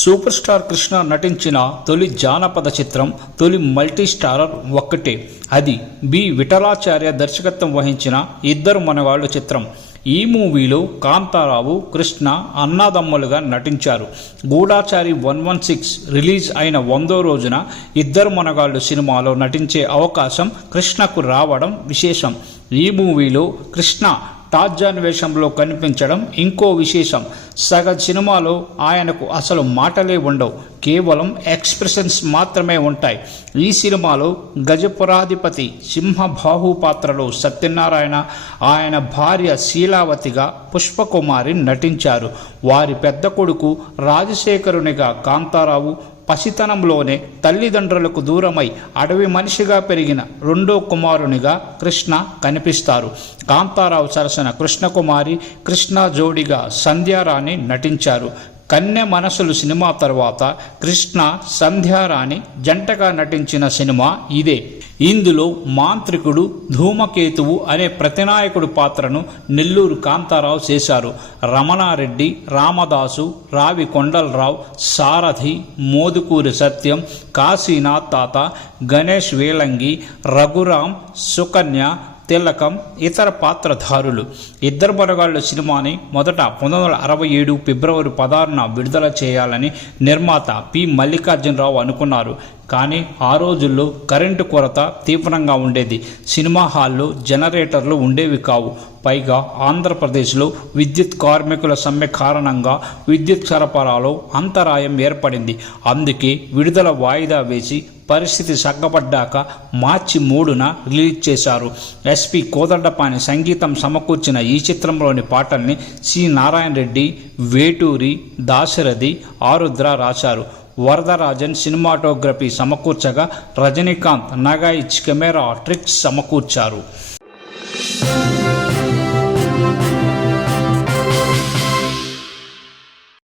Super star Krishna నటించిన తొలి జానపద చిత్రం, తొలి మల్టీ స్టారర్ ఒక్కటే. అది బి విఠలాచార్య దర్శకత్వం వహించిన ఇద్దరు మనగాళ్ళు చిత్రం. ఈ మూవీలో కాంతారావు, కృష్ణ అన్నాదమ్ములుగా నటించారు. గూఢాచారి 116 రిలీజ్ అయిన 100వ రోజున ఇద్దరు మనగాళ్ళు సినిమాలో నటించే అవకాశం కృష్ణకు రావడం విశేషం. ఈ మూవీలో కృష్ణ టార్జాన్ వేషంలో కనిపించడం ఇంకో విశేషం. సగం సినిమాలో ఆయనకు అసలు మాటలే ఉండవు, కేవలం ఎక్స్ప్రెషన్స్ మాత్రమే ఉంటాయి. ఈ సినిమాలో గజపురాధిపతి సింహబాహు పాత్రలో సత్యనారాయణ, ఆయన భార్య శీలావతిగా పుష్పకుమారి నటించారు. వారి పెద్ద కొడుకు రాజశేఖరునిగా కాంతారావు, పసితనంలోనే తల్లిదండ్రులకు దూరమై అడవి మనిషిగా పెరిగిన రెండో కుమారునిగా కృష్ణ కనిపిస్తారు. కాంతారావు సరసన కృష్ణకుమారి, కృష్ణ జోడిగా సంధ్యారాణి నటించారు. కన్నె మనసులు సినిమా తర్వాత కృష్ణ సంధ్యారాణి జంటగా నటించిన సినిమా ఇదే. ఇందులో మాంత్రికుడు ధూమకేతువు అనే ప్రతినాయకుడు పాత్రను నెల్లూరు కాంతారావు చేశారు. రమణారెడ్డి, రామదాసు, రావి కొండలరావు, సారథి, మోదుకూరి సత్యం, కాశీనాథ్ తాత, గణేష్ వేలంగి, రఘురాం, సుకన్య, తిలకం ఇతర పాత్రధారులు. ఇద్దరు మనగాళ్ళు సినిమాని మొదట 1967 ఫిబ్రవరి 16న విడుదల చేయాలని నిర్మాత పి మల్లికార్జునరావు అనుకున్నారు. కానీ ఆ రోజుల్లో కరెంటు కొరత తీవ్రంగా ఉండేది. సినిమా హాల్లో జనరేటర్లు ఉండేవి కావు. పైగా ఆంధ్రప్రదేశ్లో విద్యుత్ కార్మికుల సమ్మె కారణంగా విద్యుత్ సరఫరాలో అంతరాయం ఏర్పడింది. అందుకే విడుదల వాయిదా వేసి పరిస్థితి చక్కబడ్డాక మార్చి 3న రిలీజ్ చేశారు. ఎస్పి కోదండపాణి సంగీతం సమకూర్చిన ఈ చిత్రంలోని పాటల్ని సి నారాయణ రెడ్డి, వేటూరి, దాశరథి, ఆరుద్ర రాశారు. వరదరాజన్ సినిమాటోగ్రఫీ సమకూర్చగా రజనీకాంత్, నగాయిచ్ కెమెరా ట్రిక్స్ సమకూర్చారు.